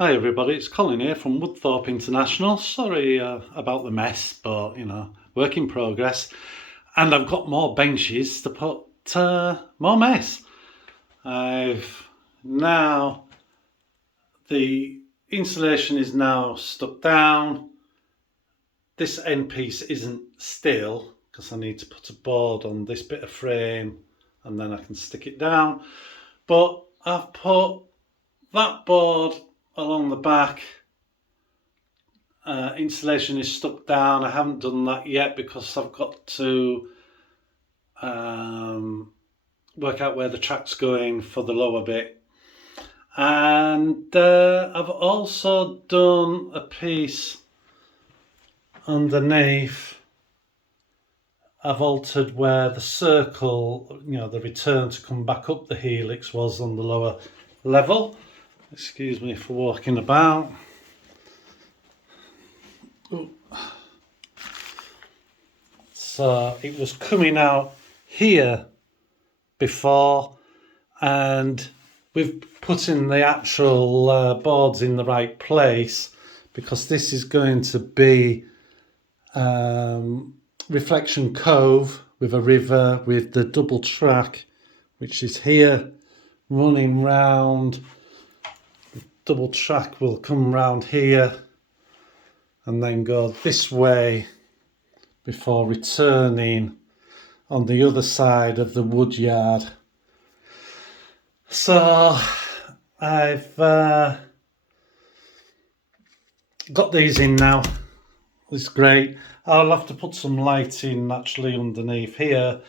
Hi everybody, it's Colin here from Woodthorpe International. Sorry about the mess, but work in progress. And I've got more benches to put more mess. I've now, the insulation is now stuck down. This end piece isn't still because I need to put a board on this bit of frame and then I can stick it down. But I've put that board along the back. Insulation is stuck down. I haven't done that yet because I've got to work out where the track's going for the lower bit. And I've also done a piece underneath. I've altered where the circle, the return to come back up the helix was on the lower level. Excuse me for walking about. Ooh. So it was coming out here before, and we've put in the actual boards in the right place because this is going to be Reflection Cove with a river with the double track, which is here running round. Double track will come round here and then go this way before returning on the other side of the wood yard. So I've got these in now. It's great. I'll have to put some lighting actually underneath here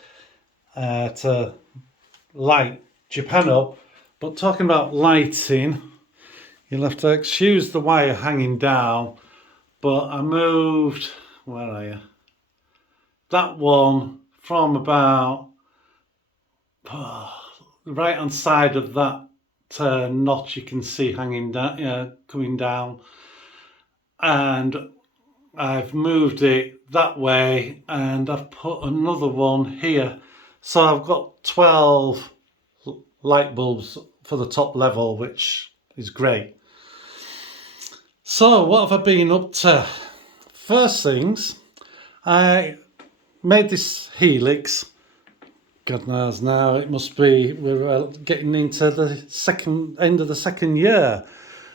to light Japan up. But talking about lighting, you'll have to excuse the wire hanging down, but I moved, where are you? That one from about the right hand side of that notch you can see hanging down, coming down, and I've moved it that way and I've put another one here. So I've got 12 light bulbs for the top level, which is great. So what have I been up to? First things, I made this helix. God knows now, it must be, we're getting into the end of the second year.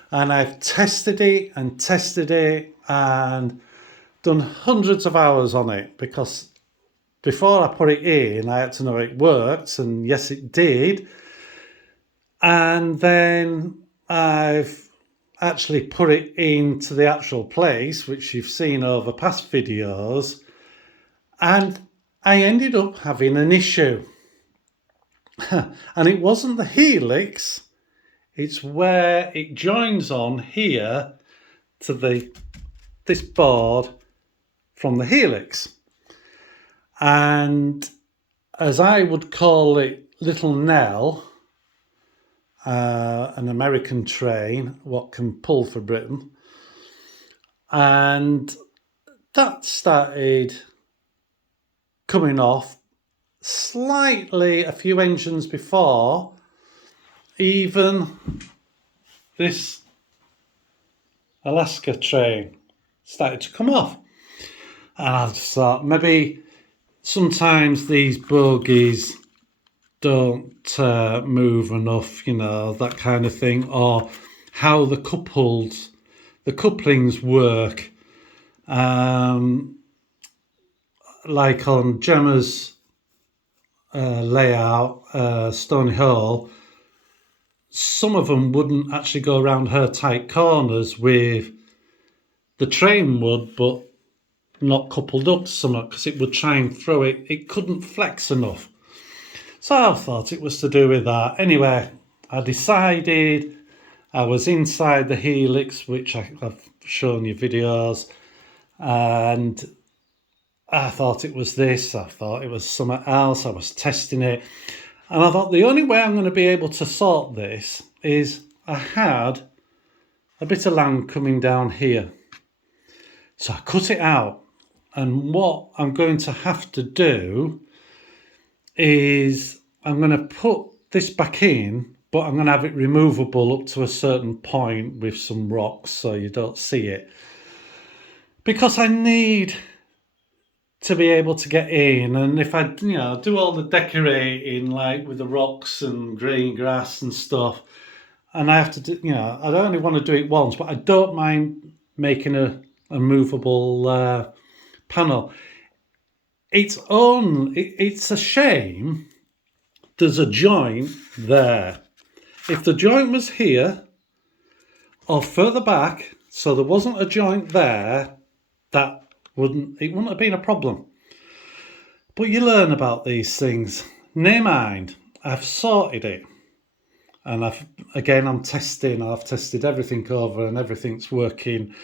And I've tested it and done hundreds of hours on it, because before I put it in, I had to know it worked, and yes, it did. And then I've actually put it into the actual place, which you've seen over past videos, and I ended up having an issue. And it wasn't the helix, it's where it joins on here to this board from the helix. And as I would call it, Little Nell, an American train, what can pull for Britain, and that started coming off slightly a few engines before even this Alaska train started to come off. And I just thought maybe sometimes these bogies don't move enough, that kind of thing, or how the couplings work. Like on Gemma's layout, Stony Hall, some of them wouldn't actually go around her tight corners with the train would, but not coupled up to something, because it would try and throw it. It couldn't flex enough. So I thought it was to do with that. Anyway, I decided I was inside the helix, which I've shown you videos, and I thought it was this, I thought it was something else, I was testing it. And I thought the only way I'm going to be able to sort this is I had a bit of land coming down here. So I cut it out. And what I'm going to have to do is I'm going to put this back in, but I'm going to have it removable up to a certain point with some rocks so you don't see it. Because I need to be able to get in, and if I do all the decorating like with the rocks and green grass and stuff, and I have to do, I only want to do it once, but I don't mind making a movable panel. It's a shame there's a joint there. If the joint was here or further back, so there wasn't a joint there, it wouldn't have been a problem. But you learn about these things. Never mind, I've sorted it. And I'm testing. I've tested everything over and everything's working.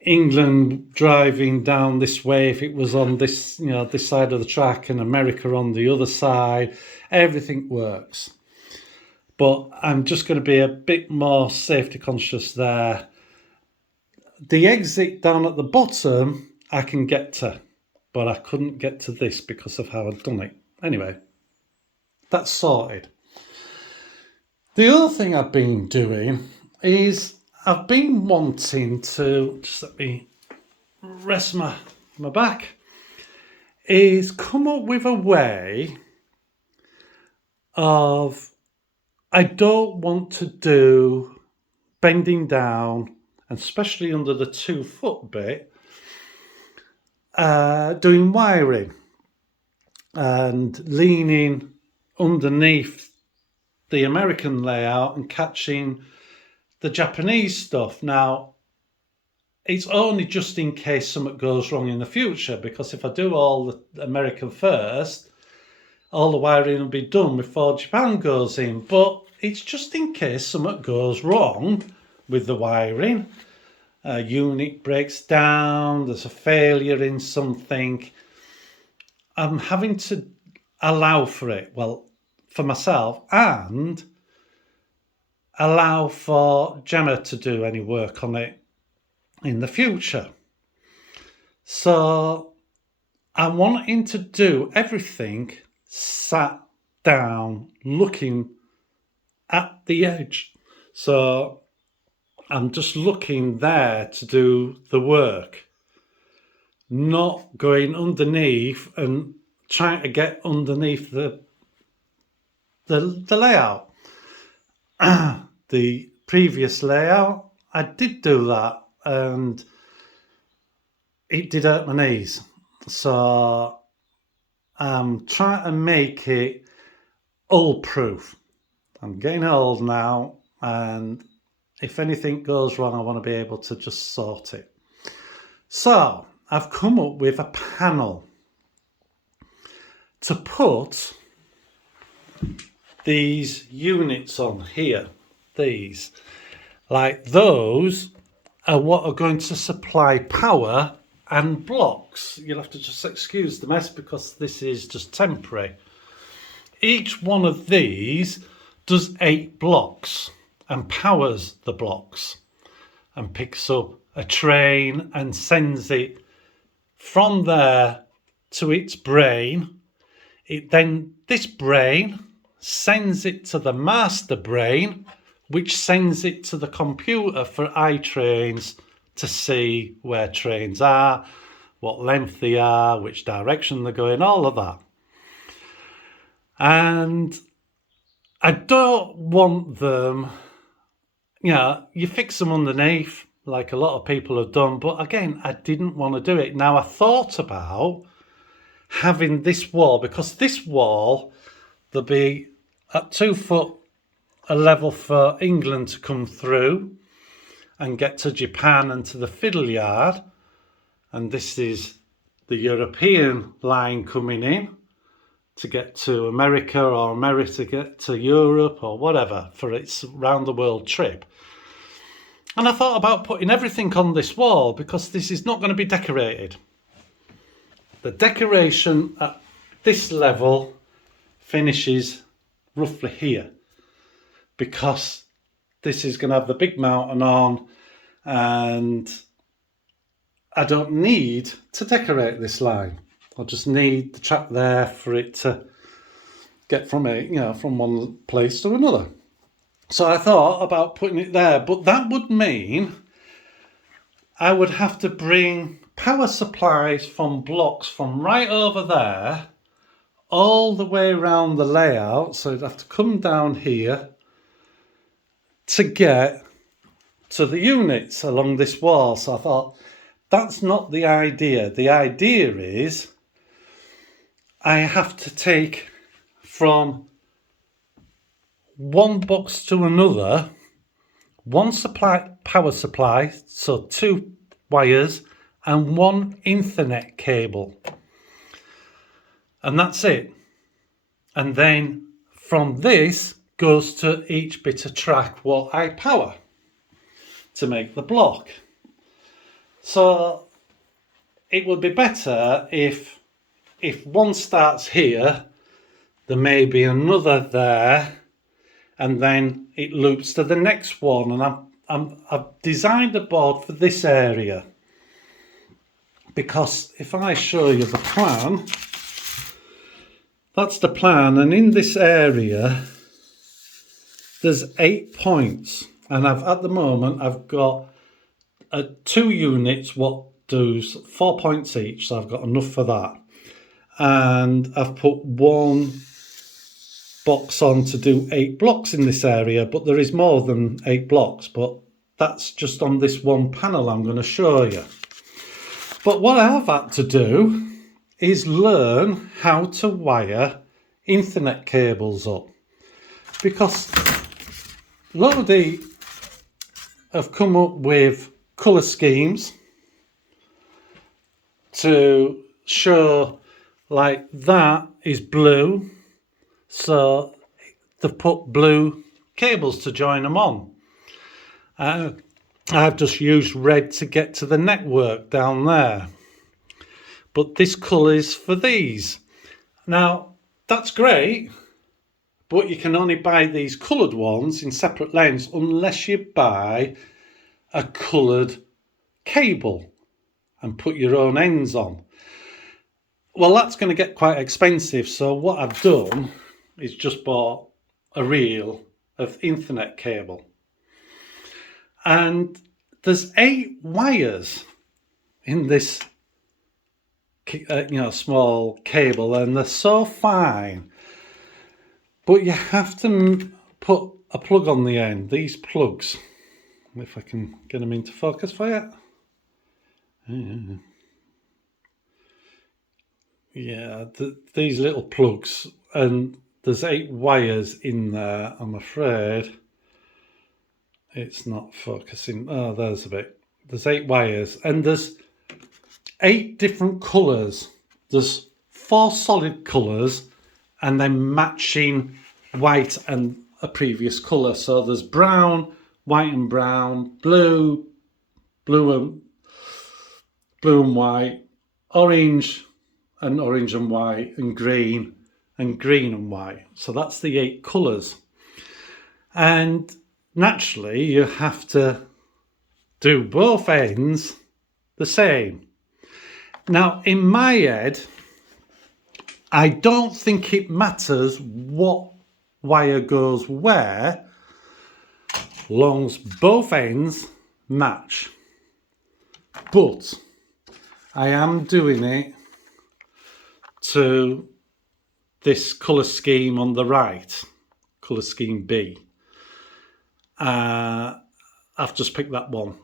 England driving down this way, if it was on this, this side of the track, and America on the other side, everything works. But I'm just going to be a bit more safety conscious there. The exit down at the bottom, I can get to, but I couldn't get to this because of how I'd done it. Anyway, that's sorted. The other thing I've been doing is I've been wanting to, just let me rest my back, is come up with a way of, I don't want to do bending down, and especially under the 2 foot bit, doing wiring and leaning underneath the American layout and catching the Japanese stuff. Now, it's only just in case something goes wrong in the future, because if I do all the American first, all the wiring will be done before Japan goes in. But it's just in case something goes wrong with the wiring. A unit breaks down, there's a failure in something. I'm having to allow for it, well, for myself, and allow for Gemma to do any work on it in the future. So I'm wanting to do everything sat down, looking at the edge. So I'm just looking there to do the work, not going underneath and trying to get underneath the layout. The previous layout, I did do that, and it did hurt my knees. So I'm trying to make it old proof. I'm getting old now, and if anything goes wrong, I want to be able to just sort it. So I've come up with a panel to put these units on here. These, like those, are what are going to supply power and blocks. You'll have to just excuse the mess because this is just temporary. Each one of these does 8 blocks and powers the blocks and picks up a train and sends it from there to its brain. This brain sends it to the master brain, which sends it to the computer for iTrains to see where trains are, what length they are, which direction they're going, all of that. And I don't want them, you fix them underneath like a lot of people have done, but again, I didn't want to do it. Now, I thought about having this wall, because this wall, there'll be at 2 foot a level for England to come through and get to Japan and to the fiddle yard, and this is the European line coming in to get to America, or America to get to Europe, or whatever, for its round the world trip. And I thought about putting everything on this wall, because this is not going to be decorated. The decoration at this level finishes roughly here, because this is going to have the big mountain on, and I don't need to decorate this line. I just need the track there for it to get from from one place to another. So I thought about putting it there, but that would mean I would have to bring power supplies from blocks from right over there all the way around the layout. So I'd have to come down here to get to the units along this wall. So I thought, that's not the idea. The idea is I have to take from one box to another, one power supply, so 2 wires and 1 Ethernet cable. And that's it. And then from this goes to each bit of track what I power to make the block. So it would be better if one starts here, there may be another there, and then it loops to the next one. And I've designed a board for this area, because if I show you the plan, that's the plan, and in this area there's 8 points, and at the moment I've got 2 units what does 4 points each, so I've got enough for that. And I've put 1 box on to do 8 blocks in this area, but there is more than 8 blocks, but that's just on this one panel I'm going to show you. But what I've had to do is learn how to wire Ethernet cables up, because Lodi have come up with colour schemes to show, like that is blue, so they've put blue cables to join them on. I've just used red to get to the network down there, but this colour is for these. Now that's great, but you can only buy these coloured ones in separate lanes unless you buy a coloured cable and put your own ends on. Well, that's going to get quite expensive, so what I've done is just bought a reel of Ethernet cable. And there's 8 wires in this small cable, and they're so fine. But you have to put a plug on the end. These plugs, if I can get them into focus for you. Yeah, these little plugs, and there's 8 wires in there. I'm afraid it's not focusing. Oh, there's a bit. There's 8 wires, and there's 8 different colours. There's 4 solid colours, and then matching white and a previous colour. So there's brown, white and brown, blue and white, orange and white, and green and white. So that's the 8 colours. And naturally you have to do both ends the same. Now in my head, I don't think it matters what wire goes where, long as both ends match. But I am doing it to this colour scheme on the right, colour scheme B. I've just picked that one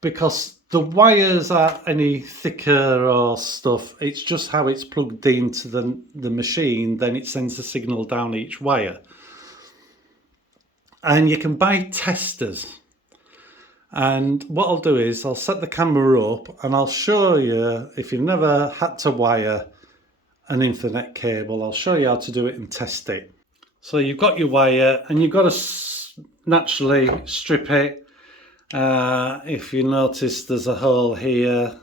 because the wires aren't any thicker or stuff. It's just how it's plugged into the machine, then it sends the signal down each wire. And you can buy testers. And what I'll do is I'll set the camera up and I'll show you, if you've never had to wire an Ethernet cable, I'll show you how to do it and test it. So you've got your wire and you've got to naturally strip it. If you notice there's a hole here,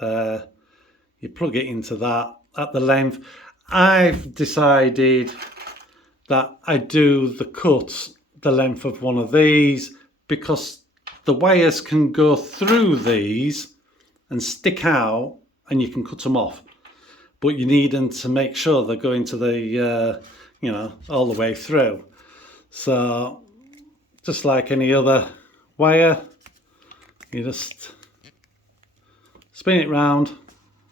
you plug it into that at the length. I've decided that I do the cuts the length of one of these because the wires can go through these and stick out and you can cut them off. But you need them to make sure they're going to the, all the way through. So just like any other wire, you just spin it round.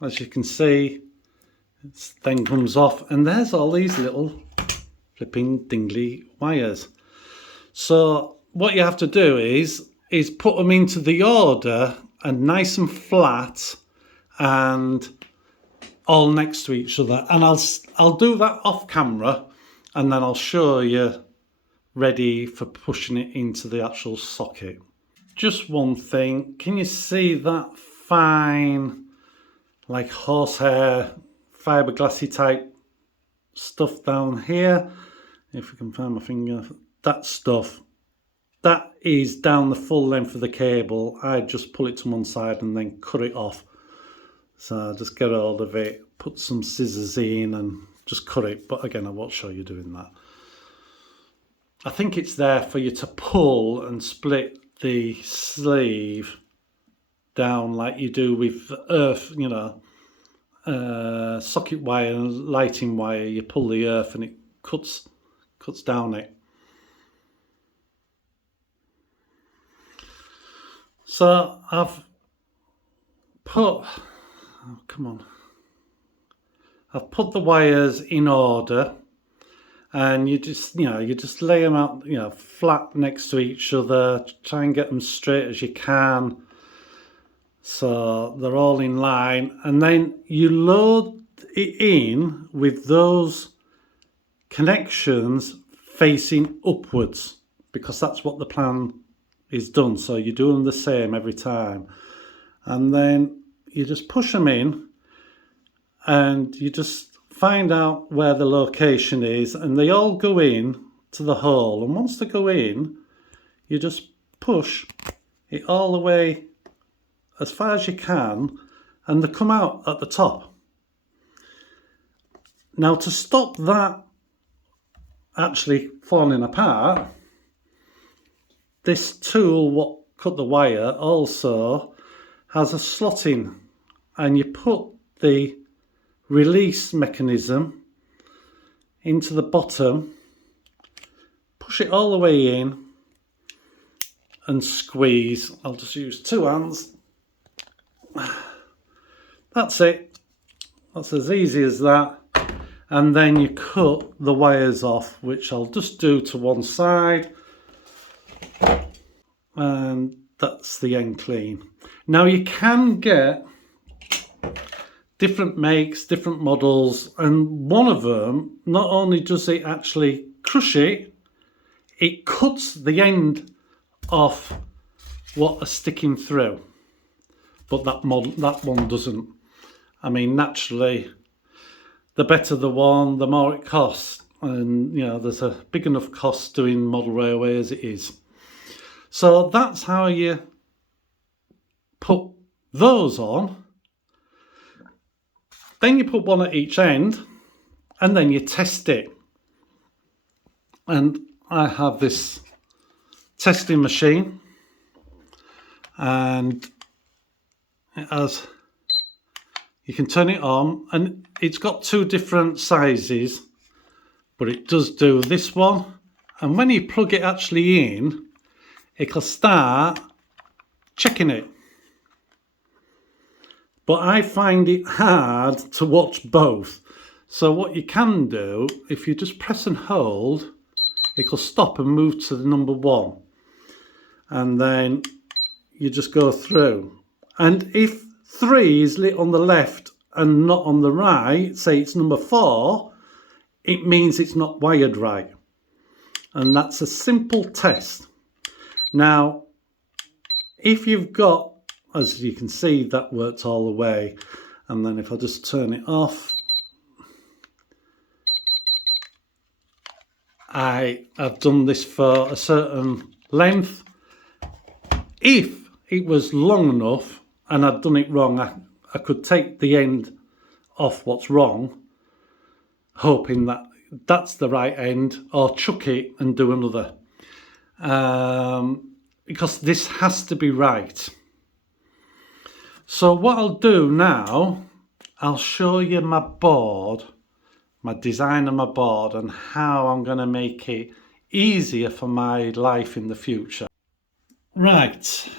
As you can see, it then comes off, and there's all these little flipping dingly wires. So what you have to do is put them into the order and nice and flat and all next to each other. And I'll do that off camera, and then I'll show you ready for pushing it into the actual socket. Just one thing, can you see that fine, like horsehair, fiberglassy type stuff down here? If we can find my finger, that stuff, that is down the full length of the cable. I just pull it to one side and then cut it off. So just get hold of it, put some scissors in and just cut it. But again, I won't show you doing that. I think it's there for you to pull and split the sleeve down like you do with earth, you know, socket wire and lighting wire. You pull the earth and it cuts down it. So I've put, oh, come on, I've put the wires in order. And you just lay them out, flat next to each other. Try and get them straight as you can, so they're all in line. And then you load it in with those connections facing upwards, because that's what the plan is done. So you do them the same every time, and then you just push them in, and you just find out where the location is, and they all go in to the hole. And once they go in, you just push it all the way as far as you can, and they come out at the top. Now, to stop that actually falling apart, this tool what cut the wire also has a slotting, and you put the release mechanism into the bottom, push it all the way in and squeeze. I'll just use two hands. That's it. That's as easy as that. And then you cut the wires off, which I'll just do to one side, and that's the end clean. Now you can get different makes, different models, and one of them, not only does it actually crush it, it cuts the end off what are sticking through. But that one doesn't. I mean, naturally, the better the one, the more it costs. And, there's a big enough cost doing model railway as it is. So that's how you put those on. Then you put one at each end, and then you test it. And I have this testing machine, and it has, you can turn it on, and it's got two different sizes, but it does do this one. And when you plug it actually in, it'll start checking it. But I find it hard to watch both. So what you can do, if you just press and hold, it'll stop and move to the number 1. And then you just go through. And if 3 is lit on the left and not on the right, say it's number 4, it means it's not wired right. And that's a simple test. Now, if you've got, as you can see, that worked all the way. And then if I just turn it off, I have done this for a certain length. If it was long enough and I'd done it wrong, I could take the end off what's wrong, hoping that that's the right end, or chuck it and do another. Because this has to be right. So what I'll do now, I'll show you my board, my design of my board, and how I'm going to make it easier for my life in the future. Right,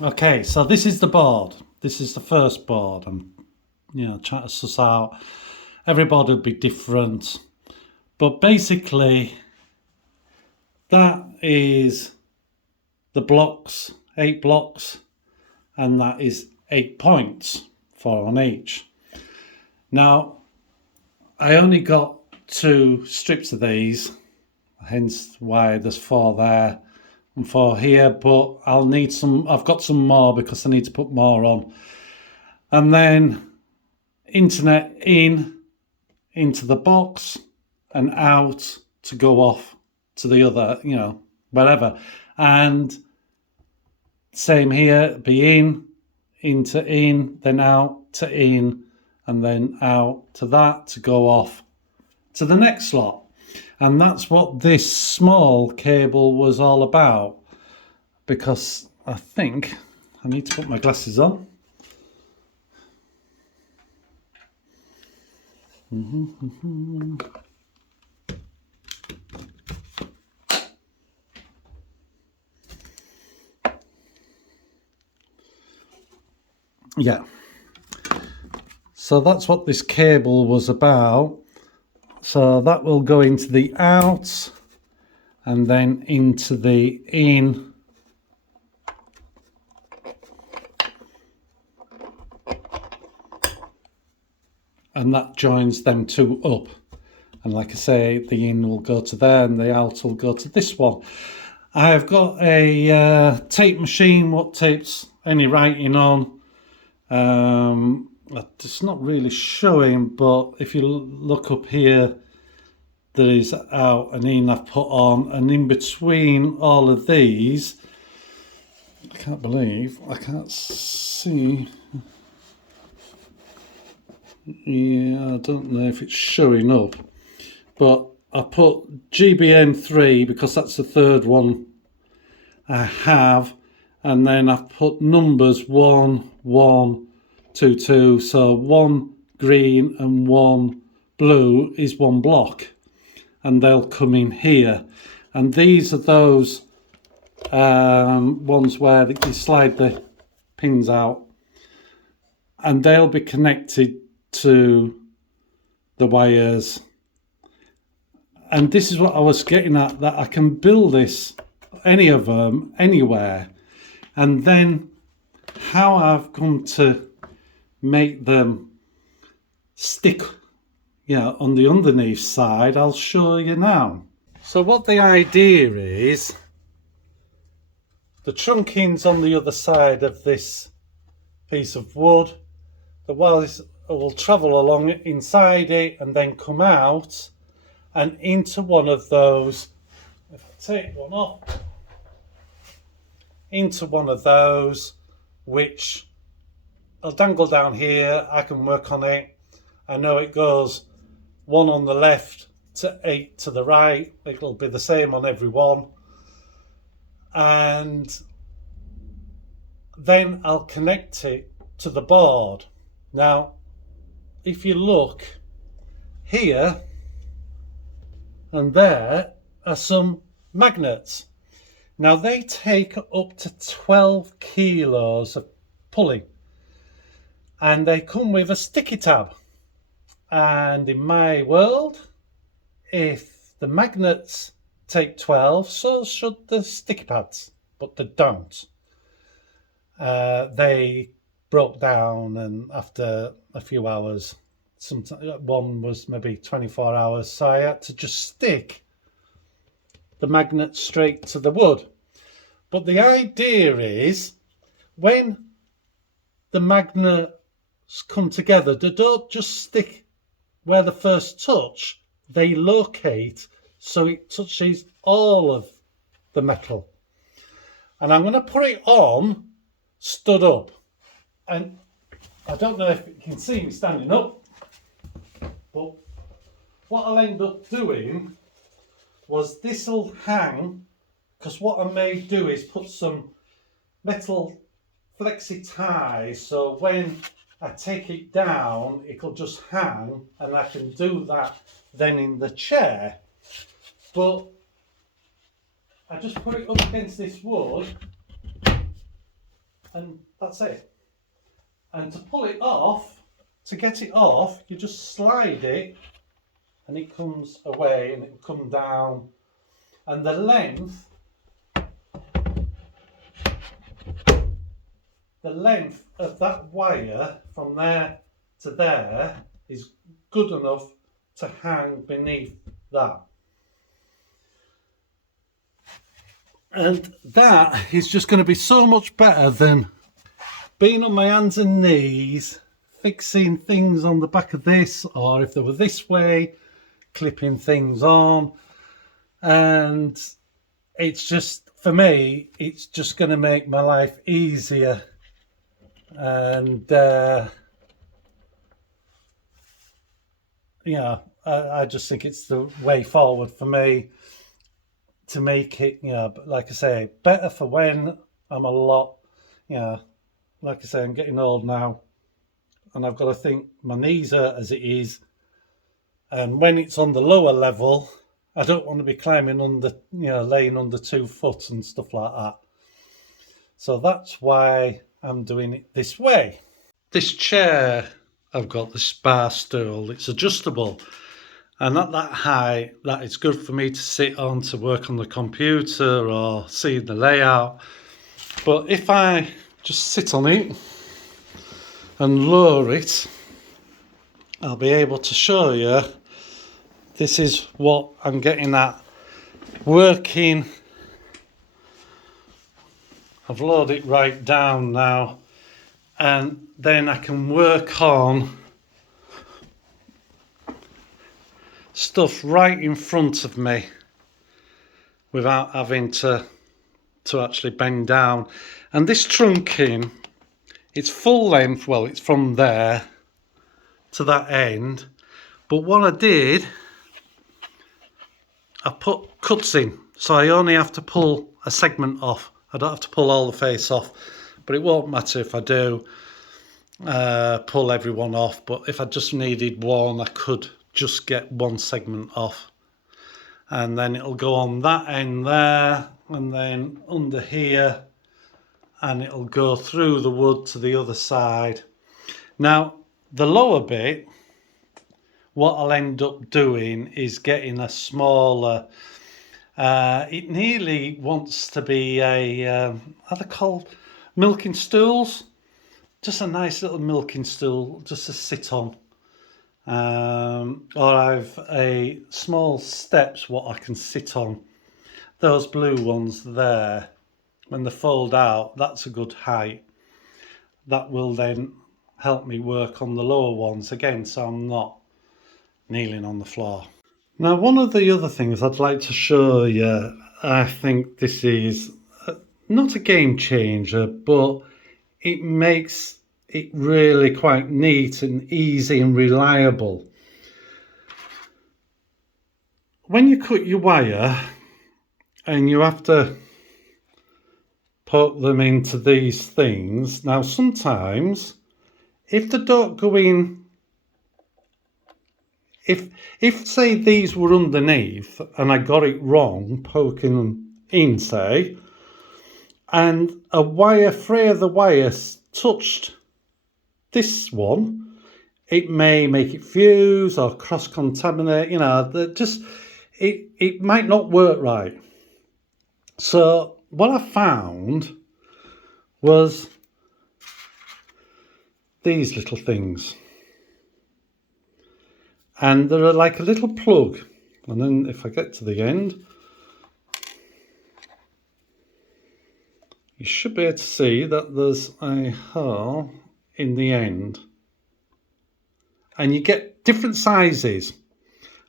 okay, so this is the board. This is the first board. I'm trying to suss out. Every board would be different, but basically that is the blocks, 8 blocks, and that is 8 points, 4 on each. Now, I only got 2 strips of these, hence why there's 4 there and 4 here, but I'll need some, I've got some more because I need to put more on. And then internet into the box and out to go off to the other, wherever. And same here, be into in, then out to in, and then out to that to go off to the next slot. And that's what this small cable was all about, because I think I need to put my glasses on. Yeah, so that's what this cable was about. So that will go into the out and then into the in. And that joins them 2 up. And like I say, the in will go to there and the out will go to this one. I've got a tape machine, what tapes any writing on. It's not really showing, but if you look up here, there is out and in I've put on, and in between all of these, I can't believe I can't see. Yeah, I don't know if it's showing up, but I put GBM3 because that's the 3rd one I have, and then I've put numbers 1, 1, 2, 2. So 1 green and 1 blue is 1 block, and they'll come in here. And these are those ones where you slide the pins out, and they'll be connected to the wires. And this is what I was getting at, that I can build this, any of them, anywhere. And then how I've come to make them stick, on the underneath side, I'll show you now. So what the idea is, the trunking's on the other side of this piece of wood. The wires will travel along inside it and then come out and into one of those. If I take one off, into one of those, which I'll dangle down here. I can work on it. I know it goes 1 on the left to 8 to the right. It'll be the same on every one. And then I'll connect it to the board. Now, if you look here and there are some magnets. Now they take up to 12 kilos of pulling, and they come with a sticky tab. And in my world, if the magnets take 12, so should the sticky pads, but they don't. They broke down, and after a few hours, one was maybe 24 hours, so I had to just stick the magnet straight to the wood. But the idea is, when the magnets come together, they don't just stick where the first touch, they locate so it touches all of the metal. And I'm going to put it on stood up, and I don't know if you can see me standing up, but what I'll end up doing was this'll hang, because what I may do is put some metal flexi ties, so when I take it down it'll just hang, and I can do that then in the chair. But I just put it up against this wood and that's it. And to pull it off, to get it off, you just slide it and it comes away and it will come down. And the length of that wire from there to there is good enough to hang beneath that. And that is just going to be so much better than being on my hands and knees, fixing things on the back of this, or if they were this way, clipping things on. And it's just, for me, it's just going to make my life easier. And yeah, I just think it's the way forward for me to make it, you know, like I say, better for when I'm a lot, you know, like I say, I'm getting old now and I've got to think my knees hurt as it is. And when it's on the lower level, I don't want to be climbing under, you know, laying under 2 foot and stuff like that. So that's why I'm doing it this way. This chair I've got, this bar stool, it's adjustable. And at that height, that is good for me to sit on to work on the computer or see the layout. But if I just sit on it and lower it, I'll be able to show you this is what I'm getting at working. I've lowered it right down now, and then I can work on stuff right in front of me without having to actually bend down. And this trunking, it's full length, well, it's from there to that end, but what I did, I put cuts in, so I only have to pull a segment off. I don't have to pull all the face off, but it won't matter if I do pull everyone off. But if I just needed one, I could just get one segment off, and then it'll go on that end there and then under here, and it'll go through the wood to the other side. Now the lower bit, what I'll end up doing is getting a smaller, it nearly wants to be a, are they called milking stools? Just a nice little milking stool just to sit on. Or I've a small steps what I can sit on. Those blue ones there, when they fold out, that's a good height. That will then help me work on the lower ones again, so I'm not kneeling on the floor. Now, one of the other things I'd like to show you, I think this is not a game changer, but it makes it really quite neat and easy and reliable. When you cut your wire and you have to poke them into these things, now sometimes if they don't go in, if say these were underneath and I got it wrong, poking them in, say, and a wire, fray of the wire touched this one, it may make it fuse or cross-contaminate, you know, it might not work right. So what I found was these little things. And they're like a little plug. And then if I get to the end, you should be able to see that there's a hole in the end. And you get different sizes.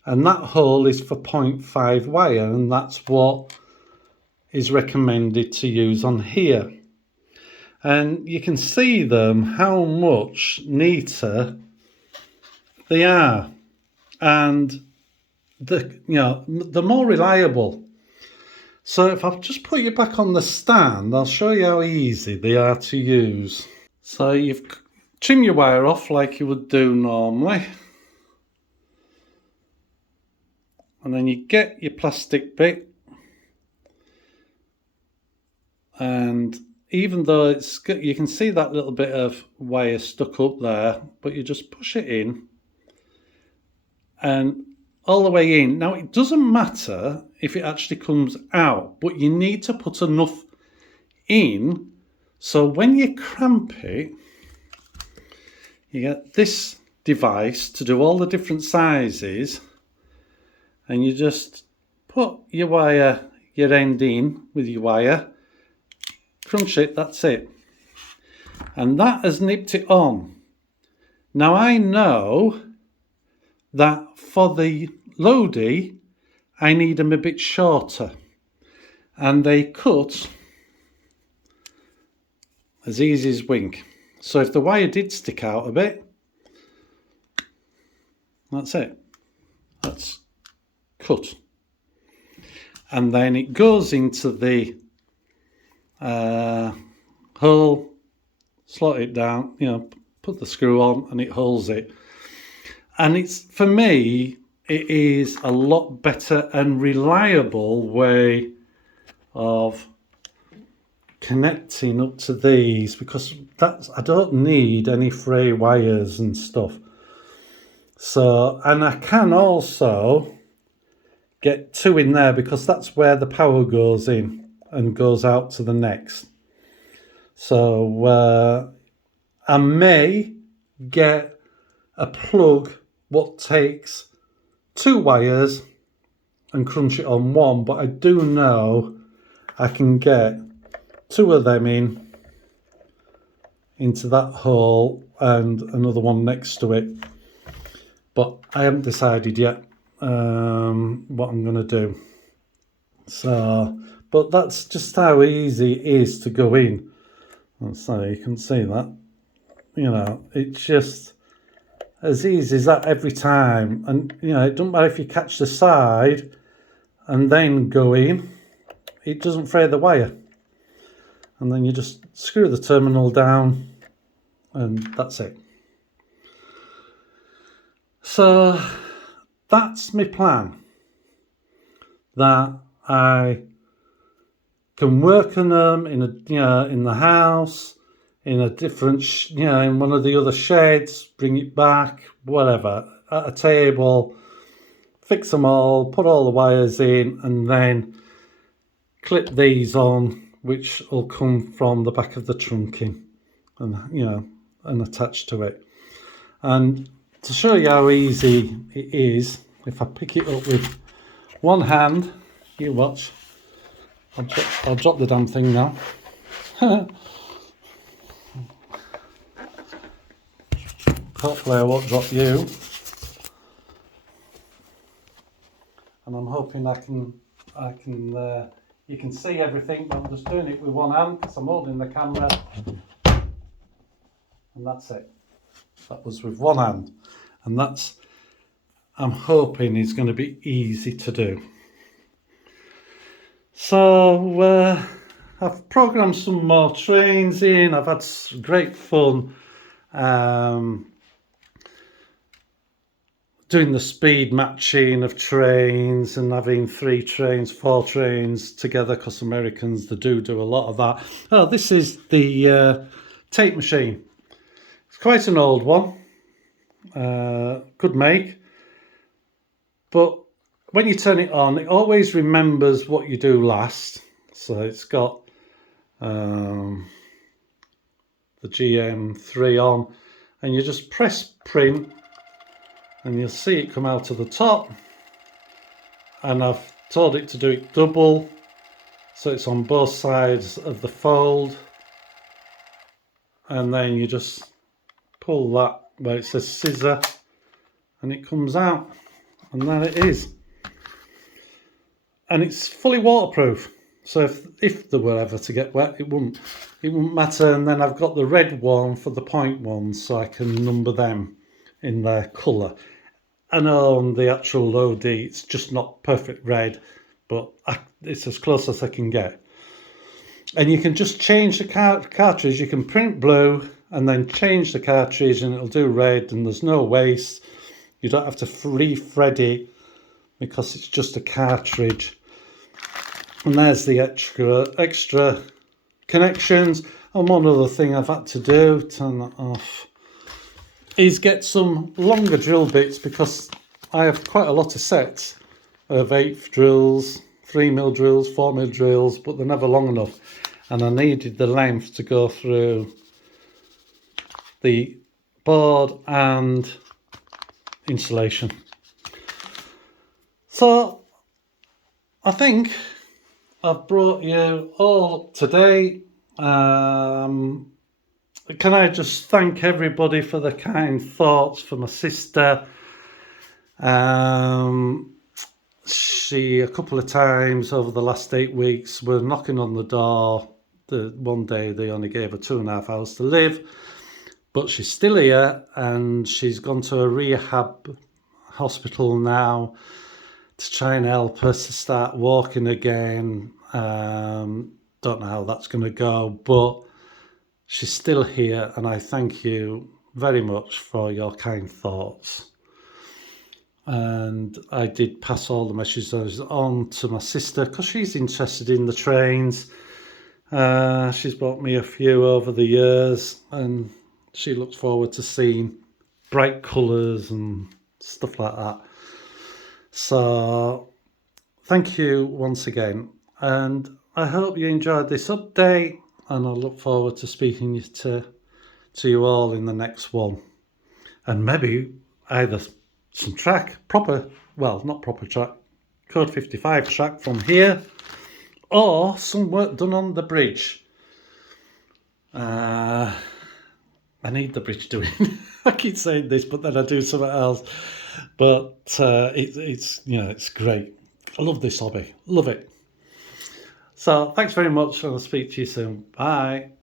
And that hole is for 0.5 wire. And that's what is recommended to use on here. And you can see them, how much neater they are. And they're more reliable. So if I just put you back on the stand, I'll show you how easy they are to use. So you've trim your wire off like you would do normally. And then you get your plastic bit And even though you can see that little bit of wire stuck up there, but you just push it in and all the way in. Now, it doesn't matter if it actually comes out, but you need to put enough in so when you cramp it, you get this device to do all the different sizes, and you just put your end in with your wire, crunch it, that's it. And that has nipped it on. Now I know that for the Lodi, I need them a bit shorter, and they cut as easy as wink. So if the wire did stick out a bit, that's it. That's cut. And then it goes into the hole, slot it down, put the screw on, and it holds it. And it's, for me, it is a lot better and reliable way of connecting up to these, because I don't need any fray wires and stuff. So, and I can also get two in there because that's where the power goes in and goes out to the next. So I may get a plug what takes two wires and crunch it on one, but I do know I can get two of them into that hole and another one next to it. But I haven't decided yet what I'm going to do. So, but that's just how easy it is to go in. And so you can see that. It's just as easy as that every time. And, it doesn't matter if you catch the side and then go in. It doesn't fray the wire. And then you just screw the terminal down and that's it. So that's my plan. That I can work on them in in the house, in a different, in one of the other sheds, bring it back, whatever, at a table, fix them all, put all the wires in, and then clip these on, which will come from the back of the trunking, and and attach to it. And to show you how easy it is, if I pick it up with one hand, you watch. I'll drop the damn thing now. Hopefully I won't drop you. And I'm hoping you can see everything, but I'm just doing it with one hand because I'm holding the camera. And that's it. That was with one hand. And that's, I'm hoping, is going to be easy to do. So I've programmed some more trains in. I've had great fun doing the speed matching of trains and having 3 trains, 4 trains together, because Americans, they do a lot of that. Oh, this is the tape machine. It's quite an old one, good make, but when you turn it on, it always remembers what you do last. So it's got the GM3 on, and you just press print and you'll see it come out to the top. And I've told it to do it double, so it's on both sides of the fold. And then you just pull that where it says scissor and it comes out, and there it is. And it's fully waterproof, so if there were ever to get wet, it wouldn't matter. And then I've got the red one for the point ones, so I can number them in their colour. And on the actual Lodi, it's just not perfect red, but it's as close as I can get. And you can just change the cartridge. You can print blue and then change the cartridge and it'll do red, and there's no waste. You don't have to re-thread it because it's just a cartridge. And there's the extra connections. And one other thing I've had to do, turn that off, is get some longer drill bits, because I have quite a lot of sets of 1/8 drills, 3mm drills, 4mm drills, but they're never long enough. And I needed the length to go through the board and insulation. So I think I've brought you all up to date. Can I just thank everybody for the kind thoughts for my sister? She, a couple of times over the last 8 weeks, were knocking on the door. One day they only gave her 2.5 hours to live, but she's still here, and she's gone to a rehab hospital now to try and help her to start walking again. Don't know how that's going to go, but she's still here, and I thank you very much for your kind thoughts. And I did pass all the messages on to my sister, because she's interested in the trains. She's bought me a few over the years, and she looks forward to seeing bright colours and stuff like that. So thank you once again, and I hope you enjoyed this update, and I look forward to speaking to you all in the next one. And maybe either some track, not proper track, code 55 track from here, or some work done on the bridge. I need the bridge doing. I keep saying this, but then I do something else. But it's great. I love this hobby. Love it. So thanks very much, and I'll speak to you soon. Bye.